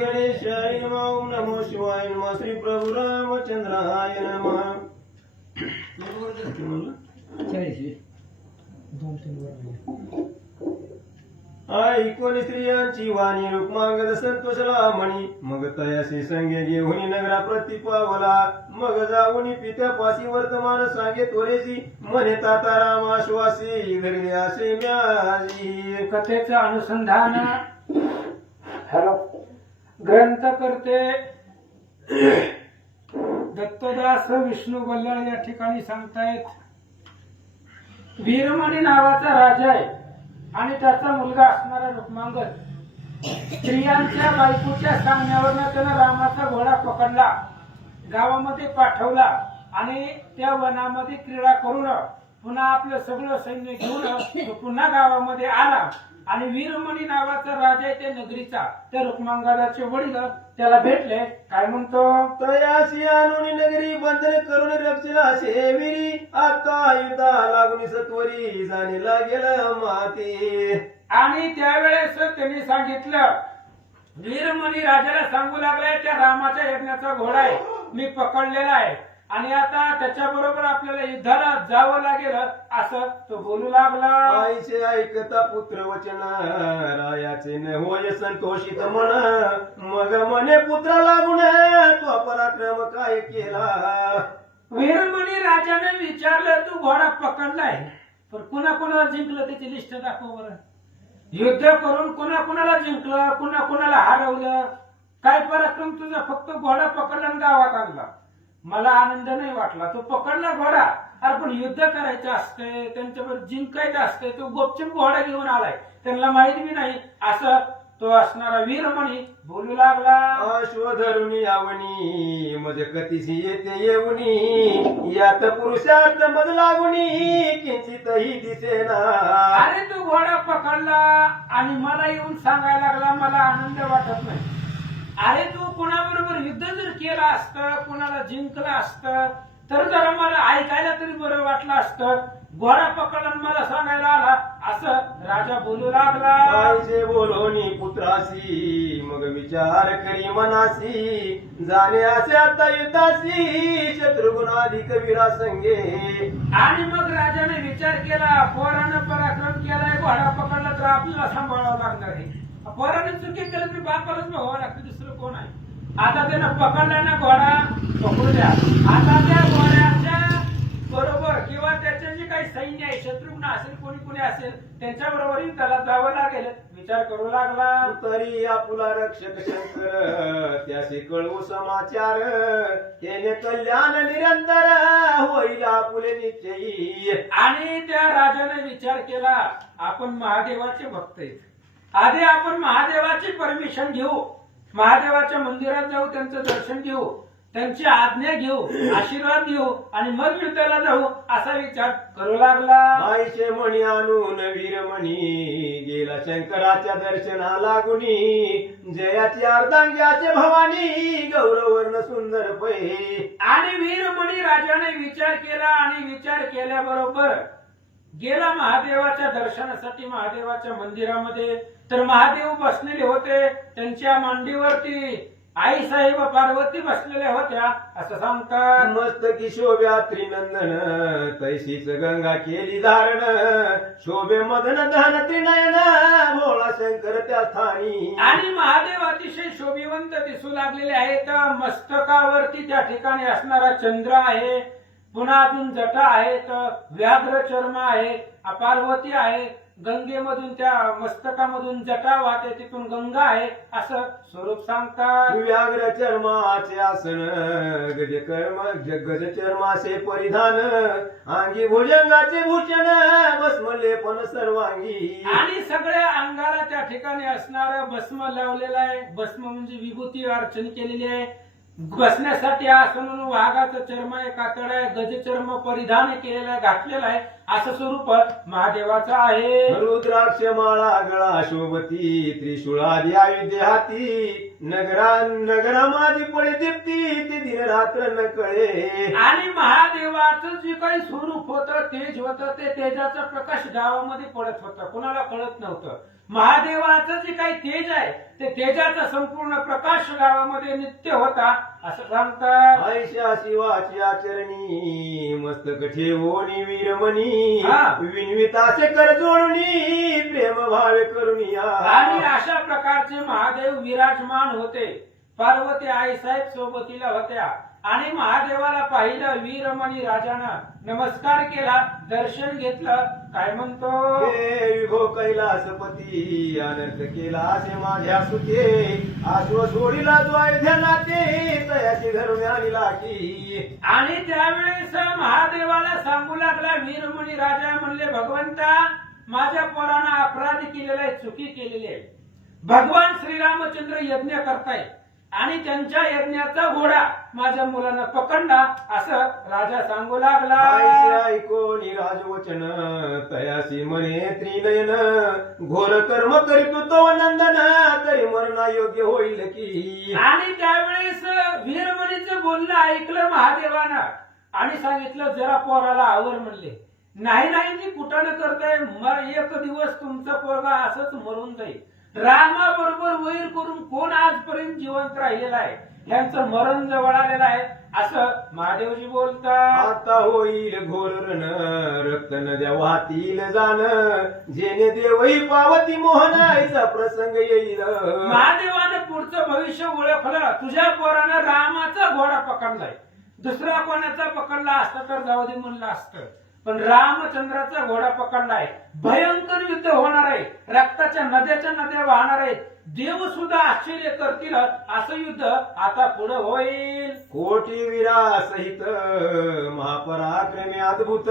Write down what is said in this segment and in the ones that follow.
गणेशाय नमः. ओम नमो शिवाय नमः. श्री प्रभु रामचंद्राय नमः. ऐकून स्त्रियांची वाणी रुक्मांगद संतोषला म्हणी. मग तयाशी संगे घेऊन नगरा प्रतिपावला. मग जाऊन पित्यापाशी वर्तमान सांगे तोरेसी. म्हणे ताता रामाश्वासी धरले असे म्याजी. कथेचं अनुसंधान हॅलो ग्रंथ करते दत्तदास विष्णू बल्लाळ या ठिकाणी सांगतायत. वीरमणी नावाचा राजा आहे आणि त्याचा मुलगा असणारा रुक्मांगद स्त्रियांच्या बायकोच्या सांगण्यावरनं त्यानं रामाचा घोडा पकडला, गावामध्ये पाठवला आणि त्या वनामध्ये क्रीडा करून पुन्हा आपलं सगळं सैन्य घेऊन तो पुन्हा गावामध्ये आला. आणि वीरमणी नावाचा राजा आहे त्या नगरीचा, त्या रुक्मांगदाचे वडील त्याला भेटले. काय म्हणतो, तयाशी आणून नगरी बंधन करून रक्षला शेविरी. आता युद्धा लागून सत्वरी जाणे लागेल माते. आणि त्यावेळेस त्यांनी सांगितलं, वीरमणी राजाला सांगू लागलाय त्या रामाच्या यज्ञाचा घोडा आहे मी पकडलेला आहे आणि आता त्याच्या बरोबर आपल्याला युद्धाला जावं लागेल असं तो बोलू लागला. आईचे ऐकता पुत्र वचन रायाचे न होय संतोषित मन. मग म्हणे पुत्र लागून तो पराक्रम काय केला. वीरमणी राजाने विचारलं, तू घोडा पकडलाय पण कुणा कुणाला जिंकलं त्याची लिस्ट दाखव बरं. युद्ध करून कुणा कुणाला जिंकलं, कुणा कुणाला हरवलं, काय पराक्रम तुझा. फक्त घोडा पकडला आणि गावात आणला. मला आनंद नाही वाटला. तो पकडला घोडा, अरे पण युद्ध करायचं असतंय, त्यांच्याबरोबर जिंकायचं असतंय, तो गुपचूप घोडा घेऊन आलाय, त्यांना माहिती बी नाही असं तो असणारा वीरमणी बोलू लागला. अश्वधरुण यावनी मज कतीशी येते येऊनी. यात पुरुषार्थ मज लागुनी किंचितही दिसेना. अरे तू घोडा पकडला आणि मला येऊन सांगायला लागला मला आनंद वाटत नाही. अरे तू कुणाबरोबर युद्ध जर केलं असतं, कुणाला जिंकलं असतं तर जरा मला ऐकायला तरी बरं वाटलं असतं. घोडा पकडला मला सांगायला आला असं राजा बोलू लागला. आईचे बोलोनी पुत्रासी मग विचार करी मनासी. जाणे असे आता युद्धासी शत्रुघ्नाधिक वीरा संगे. आणि मग राजाने विचार केला, पोरानं पराक्रम केलाय, घोडा पकडला तर आपल्याला सांभाळावं लागणार आहे. पोराने चुकी केलं तर बापालाच बघावं लागतं, दुसरं कोण आहे. आता त्यानं पकडला ना घोडा, पकडू द्या. आता त्या घोड्याच्या बरोबर किंवा त्याचे जे काही सैन्य आहे, शत्रुघ्न असेल कोणी कोणी असेल त्यांच्या बरोबर त्याला जावं लागेल. विचार करू लागला. तरी आपुला रक्षक शंकर त्याशी कळवू समाचार. त्याने कल्याण निरंतर होईल आपुले निश्चयी. आणि त्या राजाने विचार केला, आपण महादेवाचे भक्त आहेत, आधी आपण महादेवाची परमिशन घेऊ, महादेवाच्या मंदिरात जाऊ, त्यांचं दर्शन घेऊ, त्यांची आज्ञा घेऊ, आशीर्वाद घेऊ आणि मग युद्धाला जाऊ असा विचार करू लागला. आईचे म्हणी आणून वीरमणी गेला शंकराच्या दर्शना लागुनी. जयाची अर्धांग्याचे भवानी गौरवर्ण सुंदर पै. आणि वीरमणी राजाने विचार केला आणि विचार केल्याबरोबर गेला महादेवाच्या दर्शनासाठी महादेवाच्या मंदिरामध्ये. तर महादेव बसलेले होते, त्यांच्या मांडीवरती आई साहेब पार्वती बसलेल्या होत्या असं सांगतात. मस्तकी शोभ्या त्रिनंदन तैशीच गंगा केली धारण. शोभे मदन धन त्रिनयन भोळा शंकर त्या स्थानी. आणि महादेव अतिशय शोभिवंत दिसू लागलेले आहेत. मस्तकावरती त्या ठिकाणी असणारा चंद्र आहे, पुन्हा अजून जटा आहेत, व्याघ्र चर्म आहे, पार्वती आहे, गंगेमधून त्या मस्तकामधून जटा वाहते तिथून गंगा आहे असं स्वरूप सांगतात. व्याघ्र चर्माचे आसन गज चर्माचे परिधान. अंगी भुजंगाचे भूषण भस्मले पण सर्वांगी. आणि सगळ्या अंगाला त्या ठिकाणी असणार भस्म लावलेला आहे. भस्म म्हणजे विभूती अर्चन केलेली आहे. बसण्यासाठी आसन वाघाचं चर्म आहे, कातड आहे, गजचर्म परिधान केलेलं आहे, घातलेलं आहे असं स्वरूप महादेवाचं आहे. रुद्राक्ष माळा गळा शोभती त्रिशूळादी आयुधे हाती. नगरा माझी पळे दीप्ती ती दिन रात्र न कळे. आणि महादेवाचं जे काही स्वरूप होतं, तेज होतं, ते तेजाचा प्रकाश गावामध्ये पडत होता, कोणाला कळत नव्हतं. महादेवाचं जे काही तेज आहे ते तेजाचा संपूर्ण प्रकाश गावामध्ये नित्य होता असं सांगतात. आयशा शिवाची आचरणी मस्तक ठेवोनी वीरमणी हा. विनविताचे कर जोडणी प्रेम भावे करुनिया. आणि अशा प्रकारचे महादेव विराजमान होते. पार्वती आईसाहेब सोबतीला होत्या आणि महादेवाला पाहिलं. वीरमणी राजानं नमस्कार केला, दर्शन घेतलं. काय म्हणतो? हे विभो कैलासपती अनर्थ केला असे माझ्या सुते आश्व सोडीला जो अयोध्या नाते तयाची धरून आणला की. आणि त्यावेळेस महादेवाला सांगू लागला वीरमणी राजा म्हणले, भगवंता माझ्या पोरानं अपराध केलेला आहे, चुकी केलेली आहे. भगवान श्रीरामचंद्र यज्ञ करताय आणि त्यांच्या यज्ञाचा घोडा माझ्या मुलानं पकडला असं राजा सांगू लागला. आईसे ऐकोनी राजवचन तयासी म्हणे त्रिनयन घोर कर्म करीतो तो नंदन तरी मरणा योग्य होईल की. आणि त्यावेळेस वीरमणीचं बोलणं ऐकलं महादेवानं आणि सांगितलं जरा पोराला आवर म्हणले. नाही नाही मी कुठानं करताय, एक दिवस तुमचा पोरगा असंच मरून जाईल. रामाबरोबर वैर करून कोण आजपर्यंत जिवंत राहिलेला आहे, यांचं मरण जवळ आलेलं आहे असं महादेवजी बोलतात. आता होईल घोर रण रक्त नद्या वाहतील जाण जेणे देवही पावती मोहन आईचा प्रसंग येईल. महादेवानं पुढचं भविष्य ओळखलं. तुझ्या पोरानं रामाचा घोडा पकडलाय, दुसरा कोणाचा पकडला असता तर जाऊ दे म्हणलं असतं, पण रामचंद्राचा घोडा पकडलाय. भयंकर युद्ध होणार आहे, रक्ताच्या नद्याच्या नद्या वाहणार आहेत, देव सुद्धा आश्चर्य करतील असं युद्ध आता पुढे होईल. कोटी वीरा सहित महापराक्रमी अद्भुत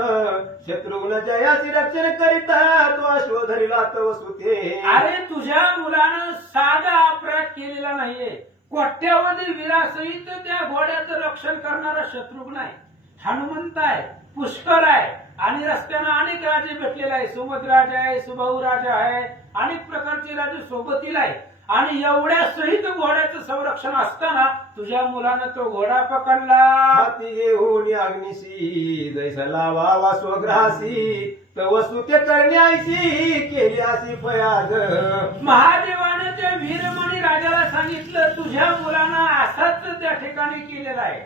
शत्रुघ्न जयाची रक्षण करीत तो अश्वधरीला तव सुते. अरे तुझ्या मुलानं साधा अपराध केलेला नाहीये, कोट्यावधी वीरासहित त्या घोड्याचं रक्षण करणारा शत्रुघ्न आहे, हनुमंत आहे, पुष्कर आहे आणि रस्त्यानं अनेक राजे भेटलेले आहे. सुमध राजा आहे, सुबाहू राजा आहे, अनेक प्रकारचे राजे सोबतीला आहे आणि एवढ्या सहित घोड्याचं संरक्षण असताना तुझ्या मुलानं तो घोडा पकडला. हाती घेऊन अग्निशी जैसा लावावा स्वग्रासी तव सुते करण्याची केली अशी फयाद. महादेवानं त्या वीरमणी राजाला सांगितलं तुझ्या मुलानं असाच त्या ठिकाणी केलेला आहे,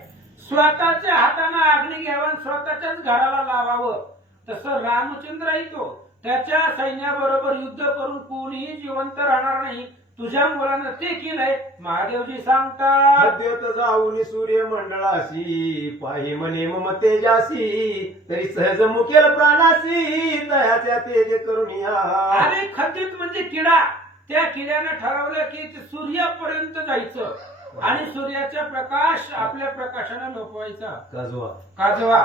स्वतःच्या हाताने अग्नी घ्यावं, स्वतःच्याच घराला लावावं. तसं रामचंद्र ऐकतो त्याच्या सैन्याबरोबर युद्ध करून कोणीही जिवंत राहणार नाही, तुझ्या मुलानं ते केलंय. महादेवजी सांगतात. अद्वैत जाऊन सूर्य मंडळाशी पाहि म्हणे मम तेजासी तरी सहज मुकेल प्राणासी दयाच्या तेज करुनिया. अरे खद्दित म्हणजे किडा, त्या किड्यानं ठरवलं की सूर्यापर्यंत जायचं आणि सूर्याचा प्रकाश आपल्या प्रकाशानं लोपवायचा, काजवा.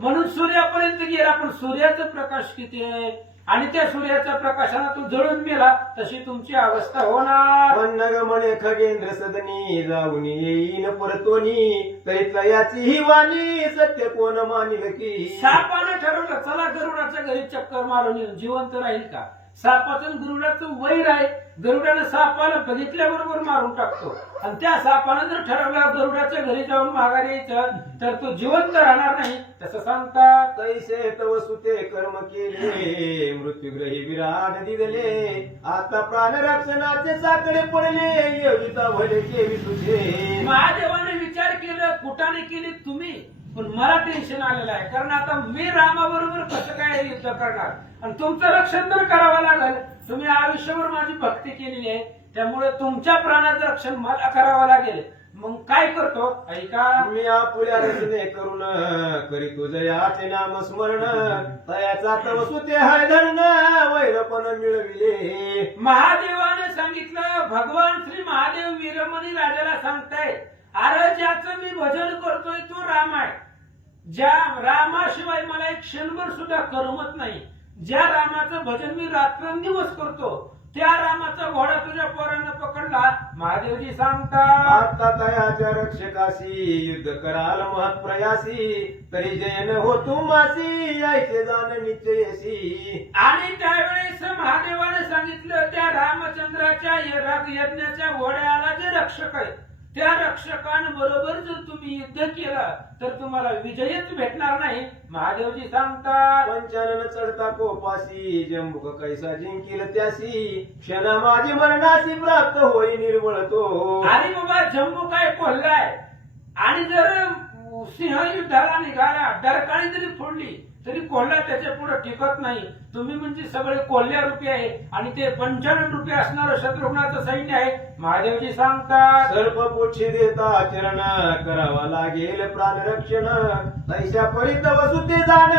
म्हणून सूर्यापर्यंत गेला, पण सूर्याचा प्रकाश किती आहे आणि त्या सूर्याच्या प्रकाशानं तू जळून मेला तशी तुमची अवस्था होणार. मन्नग म्हणे खगेंद्र सदनी जाऊन येईन परतोनी तरी तयाची ही वाणी सत्य कोण मानिल की. सापानं ठरवलं चला गरुडाच्या घरी चक्कर मारून येऊन जिवंत राहील का. सापाचं गरुडाचं वैर आहे, गरुडानं सापाला बघितल्याबरोबर मारून टाकतो आणि त्या सापानं जर ठरवलं गरुडाच्या घरी जाऊन माघारी यायचं तर तो जिवंत राहणार नाही तसं सांगतात. तैसे तव सुते कर्म केले मृत्यूग्रही विराट दिले आता प्राण रक्षणाचे साकडे पडले योगिता भले केली तुझे. महादेवाने विचार केलं कुठाने केली तुम्ही, पण मला टेन्शन आलेलं आहे कारण आता मी रामाबरोबर कसं काय युद्ध करणार आणि तुमचं रक्षण तर करावं लागेल. तुम्ही आयुष्यभर माझी भक्ती केलेली आहे, त्यामुळे तुमच्या प्राणाचं रक्षण मला करावं लागेल. मग काय करतो ऐका. मी आपुल्या रचने करून करी तुझयाचे नाम स्मरण तयाचा तव सुते हाय धरण वैरपण मिळविले. महादेवाने सांगितलं, भगवान श्री महादेव वीरमणी राजाला सांगताय अरे ज्याचं मी भजन करतोय तो राम आहे, ज्या रामाशिवाय मला एक क्षणभर सुद्धा करमत नाही, ज्या रामाचं भजन मी रात्रंदिवस करतो त्या रामाचा घोडा तुझ्या पोरानं पकडला. महादेवजी सांगतात. आता तयाच्या रक्षकाशी युद्ध कराल महत् प्रयासी तरी जयन हो तुमासी यायचे जाण निश्चयसी. आणि त्यावेळेस महादेवाने सांगितलं त्या रामचंद्राच्या यज्ञाच्या घोड्याला जे रक्षक आहे त्या रक्षकांबरोबर जर तुम्ही युद्ध केलं तर तुम्हाला विजयच भेटणार नाही. महादेवजी सांगतात, पंचानन चढता कोपासी जंबुक कैसा जिंकील त्यासी क्षणा माझी मरणासी प्राप्त होई निर्बळ तो. आणि बाबा जम्बू काय कोल्हाय आणि जर सिंह युद्धाला निघाला डरकाळी जरी फोडली तरी कोल्हा त्याच्या पुढे टिकत नाही. तुम्ही म्हणजे सगळे कोल्ह्या रूपी आहे आणि ते 55 रुपये असणारं शत्रुघ्नाचं सैन्य आहे. महादेवजी सांगतात, सर्प पुच्छी देता चरण करावा लागेल प्राण रक्षण तैशा परित वसुते जाण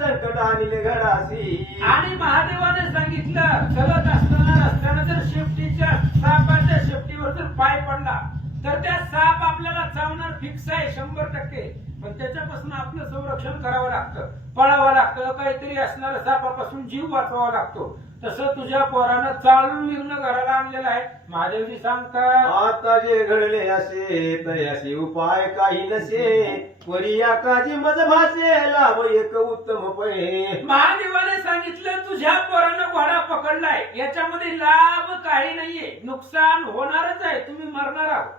संकट आणले घडासी. आणि महादेवाने सांगितलं चलत असताना रस्त्यानं जर शेपटीच्या सापाच्या शेपटीवर जर पाय पडला तर त्या साप आपल्याला चावणार फिक्स आहे 100%. पण त्याच्यापासून आपलं संरक्षण करावं लागतं, पळावं लागतं, काहीतरी असणाऱ्या सापापासून जीव वाचवावा लागतो. तसं तुझ्या पोरानं चालून निघणं घराला आणलेलं आहे. महादेवजी सांगतात, आता जे घडले असे तयासी उपाय काही नसे परिया काजी मज भासे लाभ एक उत्तम पै. महादेवाने सांगितलं तुझ्या पोरानं घोडा पकडलाय, याच्यामध्ये लाभ काही नाहीये, नुकसान होणारच आहे, तुम्ही मरणार आहात.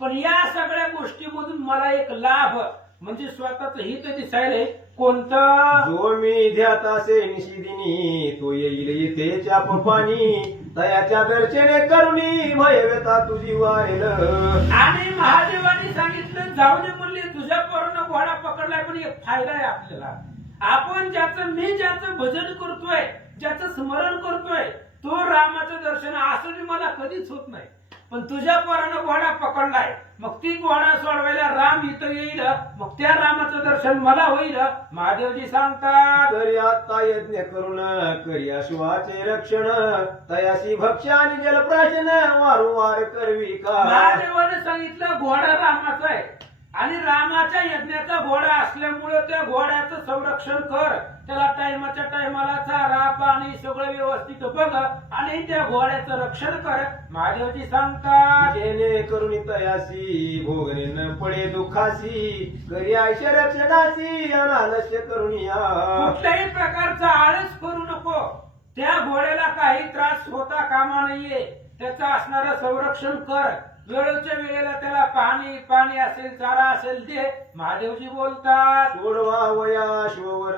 पण या सगळ्या गोष्टीमधून मला एक लाभ म्हणजे स्वतःच हित दिसायले. कोणतं? जो मी ध्यात असे निशिदिनी तो येईल इथे चाप पाणी तयाच्या दर्शने करुणी भयव्यता तुझी वारेल. आणि महादेवाने सांगितलं जाऊ दे म्हणले तुझ्या पोरानं घोडा पकडलाय, पण एक फायदा आहे आपल्याला. आपण ज्याचं भजन करतोय, ज्याचं स्मरण करतोय तो रामाचं दर्शन असं बी मला कधीच होत नाही. पण तुझ्या पोरानं घोडा पकडलाय, मग ती घोडा सोडवायला राम इथं येईल, मग त्या रामाचं दर्शन मला होईल. महादेवजी सांगतात, तरी आता यज्ञ करून करी अश्वाचे रक्षण तयासी भक्ष आणि जलप्राशन वारंवार करवी का. महादेवाने सांगितलं घोडा रामाचा आहे आणि रामाच्या यज्ञाचा घोडा असल्यामुळे त्या घोड्याचं संरक्षण कर, त्याला टायमाच्या टायमाला चारा पाणी सगळं व्यवस्थित बघ आणि त्या घोड्याचं रक्षण कर. महादेवजी सांगतात, जेणे करून तयासी भोगणे न पडे दुखासी करी आयश रक्षणासी अनालस्य करून या. कुठल्याही प्रकारचा आळस करू नको, त्या घोड्याला काही त्रास होता कामा नाहीये, त्याचं असणारं संरक्षण कर, वेळेच्या वेळेला त्याला पाणी असेल चारा असेल दे. महादेवजी बोलतात, सोडवा वया शिवर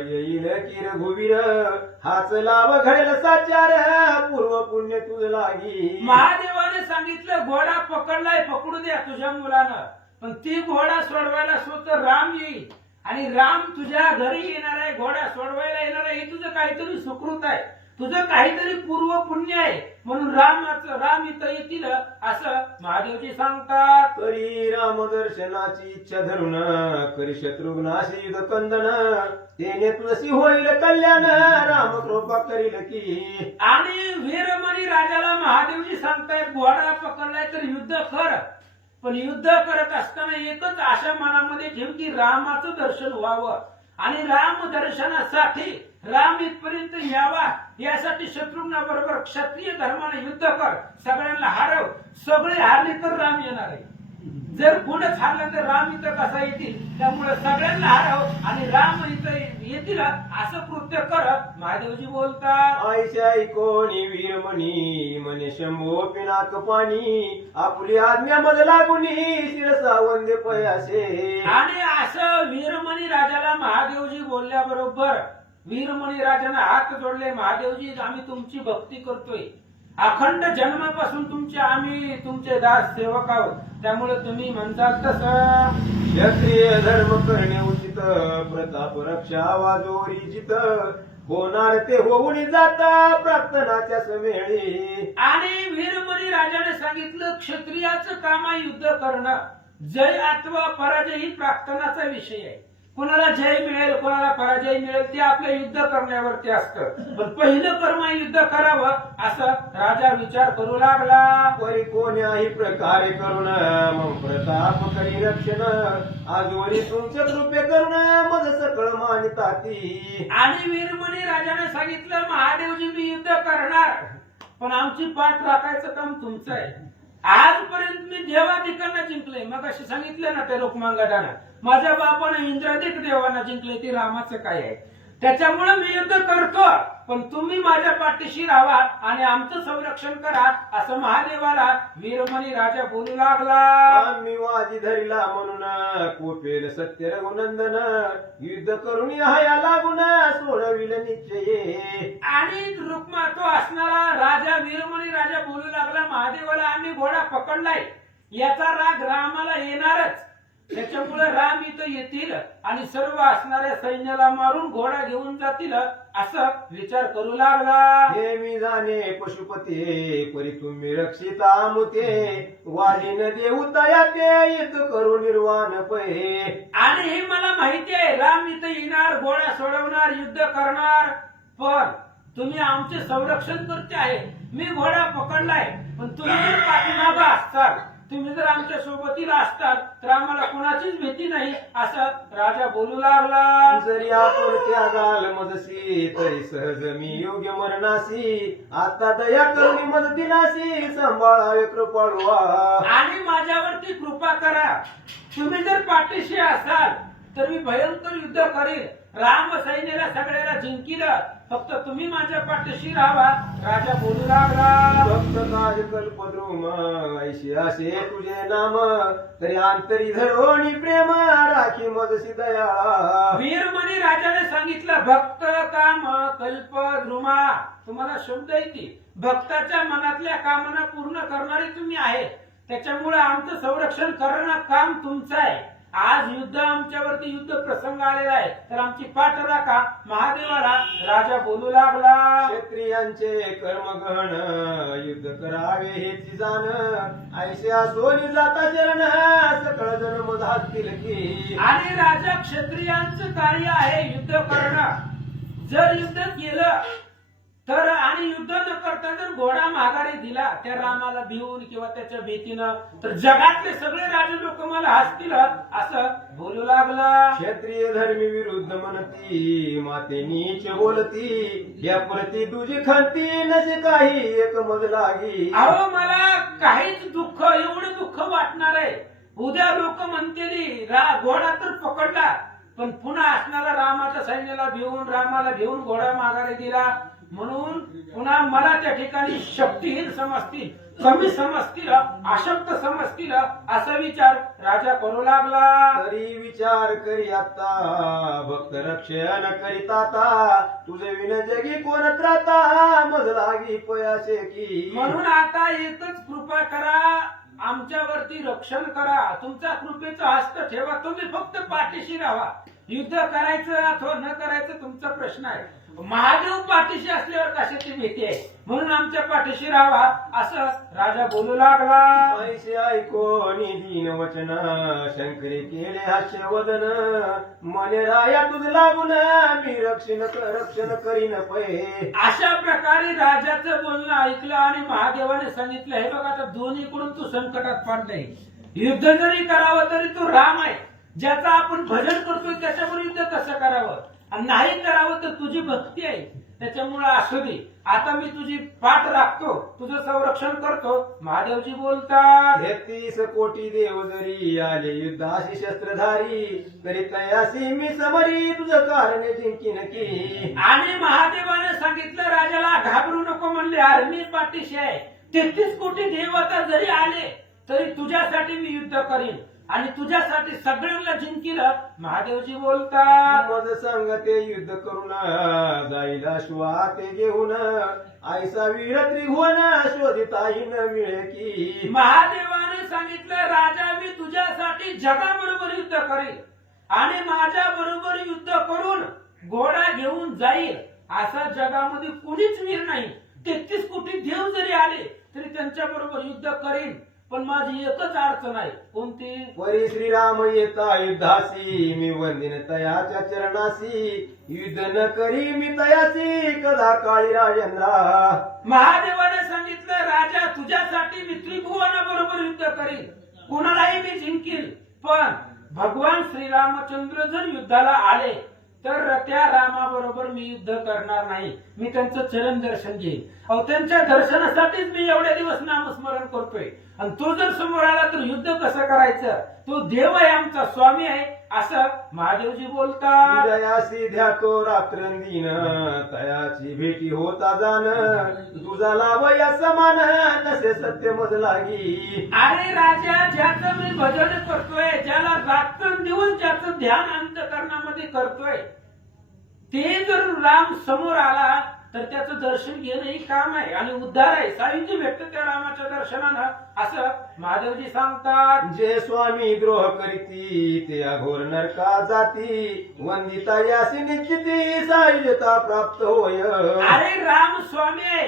येईल की रघुवीर हाच लाभ घडेल साचार पूर्व पुण्य तुझ लागी. महादेवाने सांगितलं घोडा पकडलाय, पकडू द्या तुझ्या मुलानं, पण ती घोडा सोडवायला स्वतः राम येईल आणि राम तुझ्या घरी येणार आहे, घोडा सोडवायला येणार आहे. हे तुझं काहीतरी सुकृत आहे, तुझं काहीतरी पूर्व पुण्य आहे, म्हणून राम इथं येतील असं महादेवजी सांगतात. करी राम दर्शनाची इच्छा धरून करी शत्रुघ्नाशी युध कंदन तेने तुळशी होईल कल्याण राम कृपा करील की. आणि वीरमणी राजाला महादेवजी सांगतायत घोडा पकडलाय तर युद्ध कर, पण युद्ध करत असताना एकच आशा मनामध्ये ठेव की रामाचं दर्शन व्हावं आणि राम दर्शनासाठी राम इथपर्यंत यावा यासाठी शत्रुघ्नाबरोबर क्षत्रिय धर्माने युद्ध कर, सगळ्यांना हरव. सगळे हारले तर राम येणार आहे, जर कोणच हारलं तर राम इथं कसा येतील, त्यामुळे सगळ्यांना हरव आणि राम इथं येतील असं कृत्य कर. महादेवजी बोलतात, आयशाई कोणी वीरमणी मने शंभो पिनाक पाणी आपली आज्ञा मध लागुनी शिरसा वंदे पयासे. आणि असं वीरमणी राजाला महादेवजी बोलल्याबरोबर वीरमणी राजाने हात जोडले, महादेवजी आम्ही तुमची भक्ती करतोय, अखंड जन्मापासून आम्ही तुमचे दास सेवक आहोत, त्यामुळे तुम्ही म्हणतात तसं क्षत्रिय धर्म करणे उचित प्रताप रक्षा वाजोरी जित होणार ते होऊन जाता प्रार्थनाच्या समेळी. आणि वीरमणी राजाने सांगितलं क्षत्रियाचं काम आहे युद्ध करणं, जय अथवा पराजय ही प्रार्थनाचा विषय आहे. कोणाला जय मिळेल कोणाला पराजय मिळेल ते आपल्या युद्ध करण्यावरती असतं, पण पहिलं कर्म युद्ध करावं असं राजा विचार करू लागला. परी कोण्याही प्रकारे करून मग प्रताप करी रक्षण आजवरी तुमच्या कृपे करून मज सकळ मानिताती. आणि वीरमणी राजाने सांगितलं महादेवजी मी युद्ध करणार, पण आमची पाठ राखायचं काम तुमचं आहे. आजपर्यंत मी देवाधिकांना जिंकले, मग असे सांगितलं ना ते रुक्मांगदाना, माझ्या बापाने इंद्राधिक देवांना जिंकले, ते रामाचं काय आहे, त्याच्यामुळे मी युद्ध करतो. पण तुम्ही माझ्या पाठीशी राहा आणि आमचं संरक्षण करा असं महादेवाला वीरमणी राजा बोलू लागला. आम्ही वाजी धरिला म्हणून कोपेल सत्य रघुनंदन युद्ध करून हया लागून सोडविल निश्चये. आणि रुक्मा तो असणारा राजा वीरमणी राजा बोलू लागला महादेवाला आम्ही घोडा पकडलाय, याचा राग रामाला येणारच, त्याच्यामुळे राम इथं येतील आणि सर्व असणाऱ्या सैन्याला मारून घोडा घेऊन जातील असं विचार करू लागला. हे मी जाणे पशुपती परी तुम्ही रक्षिता मुते वालीन देऊ तया ते युद्ध करू निर्वाण पै. आणि हे मला माहिती आहे राम इथं येणार, घोडा सोडवणार, युद्ध करणार, पण तुम्ही आमचे संरक्षण करते आहे. मी घोडा पकडलाय पण तुम्ही जर पाठीमागं असताल, तुम्ही जर आमच्या सोबतीला असतात तर आम्हाला कोणाचीच भीती नाही असं राजा बोलू लागला. जरी आपण त्यागाल मजसी तरी सहज मी योग्य मरणासी आता दया करुणी मदतीनासी सांभाळावे कृपाळुवा. आणि माझ्यावरती कृपा करा, तुम्ही जर पाठीशी असाल तर मी भयंकर युद्ध करेल, राम सैन्याला सगळ्याला जिंकील, फक्त तुम्ही माझ्या पाठीशी राहा राजा बोलू लागला. भक्त काज कल्पद्रुम ऐशी असे तुझे नाम तरी अंतरी धरोणी प्रेम राखी मजसी दयाळा. वीरमणी राजाने सांगितलं भक्त काम कल्प ध्रुमा, तुम्हाला शब्द येते, भक्ताच्या मनातल्या कामना पूर्ण करणारे तुम्ही आहे, त्याच्यामुळे आमचं संरक्षण करणं काम तुमचं आहे. आज युद्ध आमच्यावरती युद्ध प्रसंग आलेला आहे तर आमची पाठ राखा महादेवाला राजा बोलू लागला. क्षत्रियांचे कर्मगहन युद्ध करावे हेची जाण ऐशा सोनी जाता चरण सकळ जन्म धातील की. आणि राजा क्षत्रियांचं कार्य आहे युद्ध करणं. जर युद्ध केलं तर आणि युद्ध न करता जर घोडा माघारी दिला त्या रामाला भिवून किंवा त्याच्या भीतीनं तर जगातले सगळे राजे लोक मला हसतील असं बोलू लागला. क्षत्रिय धर्मी विरुद्ध म्हणती माते नीच बोलती या प्रती तुझी खंती नसे काही एक मज लागी. अहो मला काहीच दुःख एवढं दुःख वाटणार आहे, उद्या लोक म्हणतील घोडा तर पकडला पण पुन्हा असणारा रामाच्या सैन्याला भिवून रामाला घेऊन घोडा माघारी दिला म्हणून पुन्हा मला त्या ठिकाणी शक्तीहीन समजतील, कमी समजतील, अशक्त समजतील असा विचार राजा करू लागला. तरी विचार करी आता भक्त रक्षण करीता तुझे विन जगी कोण त्राता मज लागी पयासे की. म्हणून आता एकच कृपा करा, आमच्यावरती रक्षण करा, तुमच्या कृपेचा हस्त ठेवा, तुम्ही फक्त पाठीशी राहा. युद्ध करायचं अथवा न करायचं तुमचा प्रश्न आहे, महादेव पाठीशी असल्यावर कशाची भीती आहे, म्हणून आमच्या पाठीशी राहा असं राजा बोलू लागला. ऐसे ऐकोनी दीन वचन शंकरी केले हास्य वदन मने राया तुझ लागून मी रक्षण करीन पै. अशा प्रकारे राजाचं बोलणं ऐकलं आणि महादेवाने सांगितलं हे बघा आता दोन्हीकडून तू संकटात पडलाय, युद्ध जरी करावं तरी तू राम आहे ज्याचं आपण भजन करतोय त्याच्यावर युद्ध कसं करावं, आणि नाही करावं तर तुझी भक्ती आहे, त्याच्यामुळे असू दे आता मी तुझी पाठ राखतो, तुझं संरक्षण करतो. महादेवजी बोलतात 33 कोटी देव जरी आले युद्धाशी शस्त्रधारी तरी तयासी मी समरी तुझं कारण जिंकीन की. आणि महादेवाने सांगितलं राजाला घाबरू नको म्हणले, अरे मी पाठीशी आहे, 33 कोटी देवता जरी आले तरी तुझ्यासाठी मी युद्ध करीन आणि तुझ्यासाठी सगळ्यांना जिंकील. महादेवजी बोलतात मज सांगते युद्ध करून जाईला श्वाते घेऊन ऐसा वीर त्रिभुवन शोधिताही न मिळे की. महादेवाने सांगितलं राजा मी तुझ्यासाठी जगाबरोबर युद्ध करेल आणि माझ्या बरोबर युद्ध करून घोडा घेऊन जाईल असा जगामध्ये कुणीच वीर नाही. 33 कोटी देव जरी आले तरी त्यांच्या बरोबर युद्ध करेन, पण माझी एकच अडचण आहे. कोणती? परी श्रीराम येता युद्धासी मी वंदिन तयाच्या चरणासी युद्ध न करी मी तयासी कदा काळी राजेंद्रा. महादेवाने सांगितलं राजा तुझ्यासाठी मी त्रिभुवनाबरोबर युद्ध करीन, कोणालाही मी जिंकील, पण भगवान श्रीरामचंद्र जर युद्धाला आले तर त्या रामाबरोबर मी युद्ध करणार नाही, मी त्यांचं चरण दर्शन घेईन. अहो त्यांच्या दर्शनासाठीच मी एवढे दिवस नामस्मरण करतोय. आणि तो जर समोर आला तर युद्ध कसं करायचं, तो देव आहे, आमचा स्वामी आहे, असं महादेवजी बोलतात. जयासी ध्यातो रात्रंदीन तयाची भेटी होता जाण तुझा लाभ या समान तसे सत्य मज लागी. अरे राजा, ज्याचं मी भजन करतोय, ज्याला रात्रंदिवस ज्याचं ध्यान अंतकरणामध्ये करतोय, ते जर राम समोर आला तर त्याचं दर्शन घेणं ही काम आहे आणि उद्धार आहे. सायुज्य भेटतं त्या रामाच्या दर्शनानं, असं महादेवजी सांगतात. जे स्वामी द्रोह करीती ते अघोर नरका जाती वंदिता यासी निश्चिती सायुज्यता प्राप्त होय. अरे राम स्वामी आहे,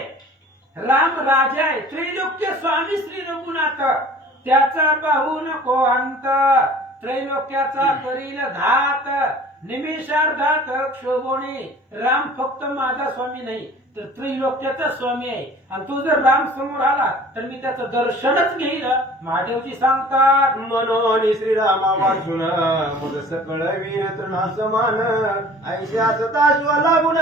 राम राजा आहे, त्रैलोक्य स्वामी श्री रघुनाथ, त्याचा पाहू नको अंत, त्रैलोक्याचा करील घात, निमिषार्धात क्षोभोणी. राम फक्त माझा स्वामी नाही तर त्रैलोक्याचा स्वामी आहे, आणि तो जर राम समोर आला तर मी त्याचं दर्शनच घेईल, महादेवजी सांगतात. मनोनी श्रीरामा वाचून मग सकळ वीर तृणा समान ऐशाच ताश्वा लागून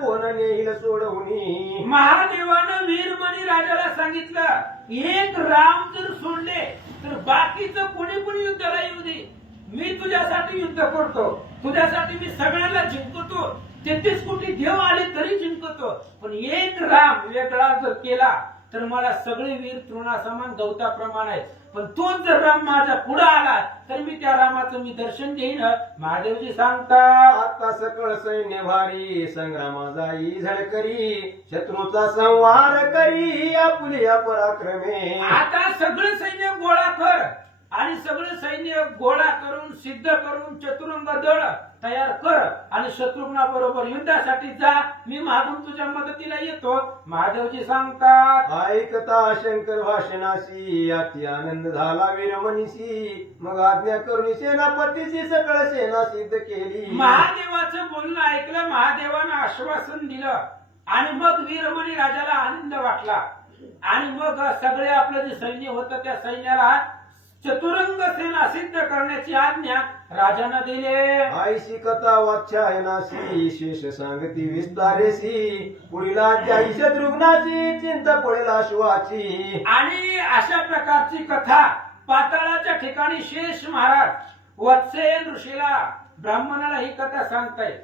कोण नेईल सोडवणी. महादेवानं वीरमणी राजाला सांगितलं, एक राम जर सोडले तर बाकीचं कोणी कोणी युद्धाला येऊ दे, मी तुझ्यासाठी युद्ध करतो, तुझ्यासाठी मी सगळ्यांना जिंकतो, 33 कोटी देव आले तरी जिंकतो, पण एक राम वेगळा जर केला तर मला सगळे वीर तृणासमान गवताप्रमाणे आहेत, पण तोच जर राम माझ्या पुढे आला तर मी त्या रामाचं मी दर्शन घेईन, महादेवजी सांगतात. आता सकळ सैन्य भारी संग्रामा जाई झळकरी शत्रूचा संहार करी आपुलिया पराक्रमे. आता सगळं सैन्य गोळा कर आणि सगळं सैन्य गोळा करून सिद्ध करून चतुरंग दळ तयार कर आणि शत्रुघ्नाबरोबर युद्धासाठी जा, मी मागून तुझ्या मदतीला येतो, महादेवजी सांगतात. ऐकता शंकर भाषणाशी अति आनंद झाला वीरमनीशी मग आज्ञा करून सेनापतीची सकळ सेना सिद्ध केली. महादेवाचं बोलणं ऐकलं, महादेवानं आश्वासन दिलं आणि मग वीरमणी राजाला आनंद वाटला आणि मग सगळे आपलं जे सैन्य होतं त्या सैन्याला चतुरंग सेना सिद्ध करण्याची आज्ञा राजानं दिली. आईशी कथा वाच्यायनाशी शेष सांगती विस्तारेशी पुढील अध्यायी शत्रुघ्नाची चिंता पडेल अश्वाची. आणि अशा प्रकारची कथा पाताळाच्या ठिकाणी शेष महाराज वत्सेन ऋषीला ब्राह्मणाला ही कथा सांगतायत.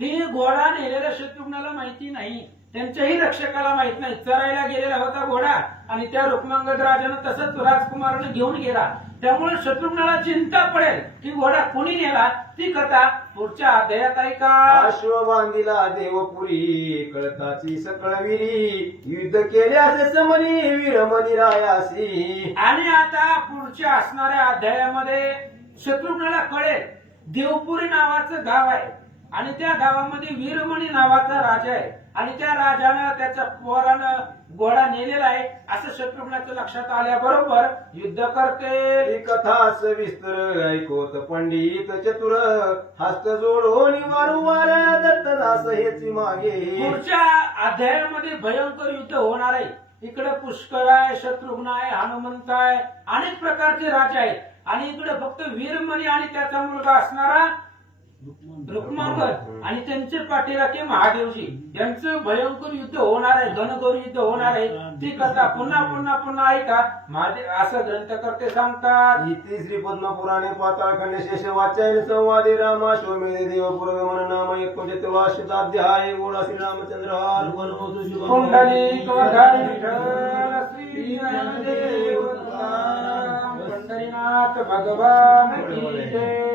ही घोडा नेलेल्या शत्रुघ्नाला माहिती नाही, त्यांच्याही रक्षकाला माहित नाही. चरायला गेलेला होता घोडा आणि त्या रुक्मांगद राजानं तसंच राजकुमारानं घेऊन गेला, त्यामुळे शत्रुघ्नाला चिंता पडेल की घोडा कोणी नेला. ती कथा पुढच्या अध्यायात ऐका. अश्व बांधिला देवपुरी कळताची सकळ विरी युद्ध केल्याचे समनी वीरमणी रायासी. आणि आता पुढच्या असणाऱ्या अध्यायामध्ये शत्रुघ्नाला कळेल देवपुरी नावाचं गाव आहे आणि त्या गावामध्ये वीरमणी नावाचा राजा आहे आणि त्या राजानं त्याच्या पोरानं घोडा नेलेला आहे असं शत्रुघ्नाच्या लक्षात आल्याबरोबर युद्ध करते. ही कथा सविस्तर ऐकोत पंडित चतुर हस्त जोडून वारंवार दत्तदास हेची मागे. पुढच्या अध्यायामध्ये भयंकर युद्ध होणार आहे. इकडे पुष्कर आहे, शत्रुघ्न आहे, हनुमंत आहे, अनेक प्रकारचे राजा आहेत आणि इकडे फक्त वीरमणी आणि त्याचा मुलगा असणारा रुक्मांगद आणि त्यांचे पाठीराखे महादेवजी यांचं भयंकर युद्ध होणार आहे, घनघोर युद्ध होणार आहे. ती कथा पुन्हा पुन्हा पुन्हा ऐका, महादेव असं ग्रंथकर्ते सांगतात. इति श्री पद्मपुराणे पाताळखंड शेष वाच्यायन संवादे रामाश्वमेध देवपुरगमन नाम 19 गोडा श्री रामचंद्र हार वनवसु शुभ कुंडलिक वधारी विठ्ठल श्री ज्ञानदेव तुकाराम पंढरीनाथ भगवान की जय.